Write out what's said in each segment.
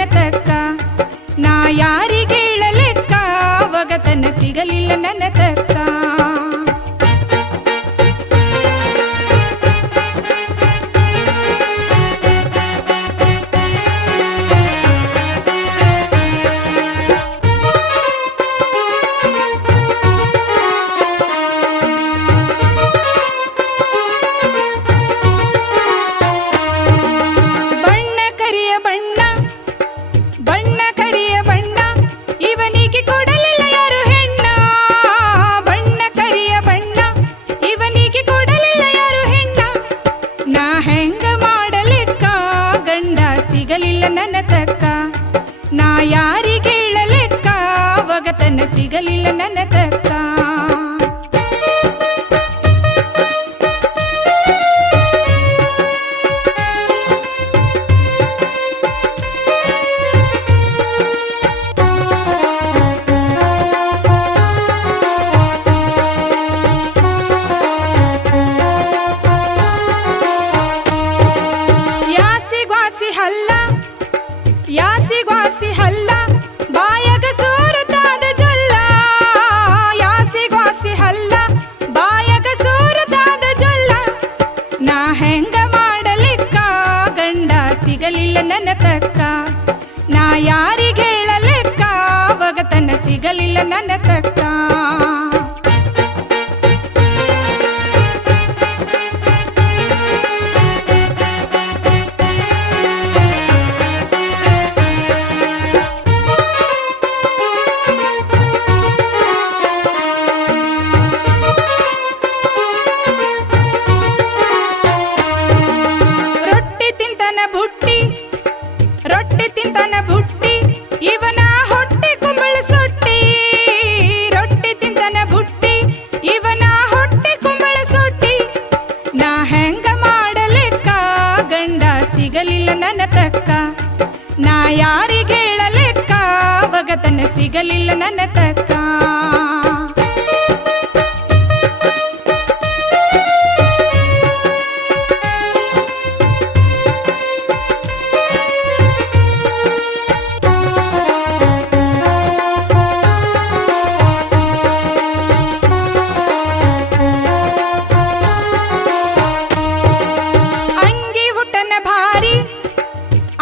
ನನ್ನ ತಕ್ಕ ನಾ ಯಾರಿಗೆ ಹೇಳಲೆಕ್ಕ ಒಗತನ ಸಿಗಲಿಲ್ಲ ನನ್ನ ತಕ್ಕ ನನ್ನ ತಕ್ಕ ನಾ ಯಾರಿಗೆ ಹೇಳಲೆಕ್ಕ ಒಗತನ ಸಿಗಲಿಲ್ಲ ನನ್ನ ತಕ್ಕ ಯಾಸಿಗ್ವಾಸಿ ಹಲ್ಲ ಬಾಯಗ ಸೋರತಾದ ಜೊಲ್ಲ ಯಾಸಿಗ್ವಾಸಿ ಹಲ್ಲ ಬಾಯಗ ಸೋರತಾದ ಜೊಲ್ಲ ನಾ ಹೆಂಗ ಮಾಡಲಿಕ್ಕ ಗಂಡ ಸಿಗಲಿಲ್ಲ ನನ್ನ ತಕ್ಕ ನಾ ಯಾರಿಗೆ ಹೇಳಲೆಕ್ಕ ಒಗತನ ಸಿಗಲಿಲ್ಲ ನನ್ನ ತಕ್ಕ ರೊಟ್ಟಿ ತಿಂತನ ಬುಟ್ಟಿ ಇವನ ಹೊಟ್ಟೆ ಕುಂಬಳ ಸೊಟ್ಟಿ ರೊಟ್ಟಿ ತಿಂತನ ಬುಟ್ಟಿ ಇವನ ಹೊಟ್ಟೆ ಕುಂಬಳ ಸೊಟ್ಟಿ ನಾ ಹೆಂಗ ಮಾಡಲೆಕ್ಕ ಗಂಡ ಸಿಗಲಿಲ್ಲ ನನ್ನ ತಕ್ಕ ನಾ ಯಾರಿಗೆ ಹೇಳಲೆಕ್ಕ ಒಗತನ ಸಿಗಲಿಲ್ಲ ನನ್ನ ತಕ್ಕ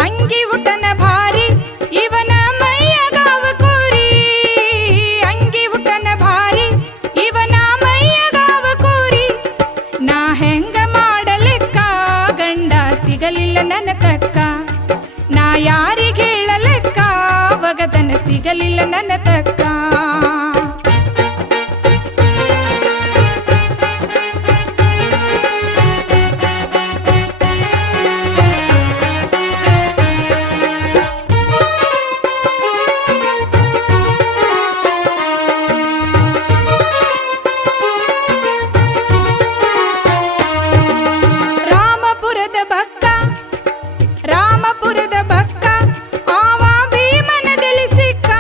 ಅಂಗಿ ಉಟನ ಭಾರಿ ಇವನ ಮೈಯಗಾವ ಕೋರಿ ಅಂಗಿ ಉಟನ ಭಾರಿ ಇವನ ಮೈಯಗಾವ ಕೋರಿ ನಾ ಹೆಂಗ ಮಾಡಲೆಕ್ಕ ಗಂಡ ಸಿಗಲಿಲ್ಲ ನನ್ನ ತಕ್ಕ ನಾ ಯಾರಿಗೆ ಹೇಳಲೆಕ್ಕ ಒಗತನ ಸಿಗಲಿಲ್ಲ ನನ್ನ ತಕ್ಕ ರಾಮಪುರದ ಬಕ್ಕ ಆವ ಭೀಮನದಲ್ಲಿ ಸಿಕ್ಕ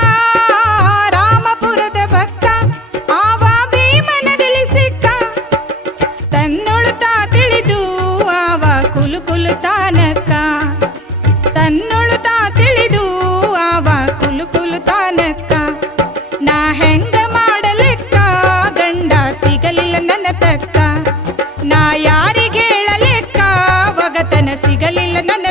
ರಾಮಪುರದ ಬಕ್ಕ ಆವ ಭೀಮನದಲ್ಲಿ ಸಿಕ್ಕ ತನ್ನೊಳುತ್ತಾ ತಿಳಿದು ಆವ ಕುಲುಕುಲುತಾನಕ್ಕ ತನ್ನೊಳುತ್ತಾ ತಿಳಿದು ಆವ ಕುಲುಕುಲುತಾನಕ್ಕ ನಾ ಹೆಂಗ ಮಾಡಲೆಕ್ಕ ಗಂಡ ಸಿಗಲಿಲ್ಲ ನನ್ನ ತಕ್ಕ ನಾ ಯಾರಿಗೆ ಹೇಳಲೆಕ್ಕ ಒಗತನ ಸಿಗಲಿಲ್ಲ ನನ್ನ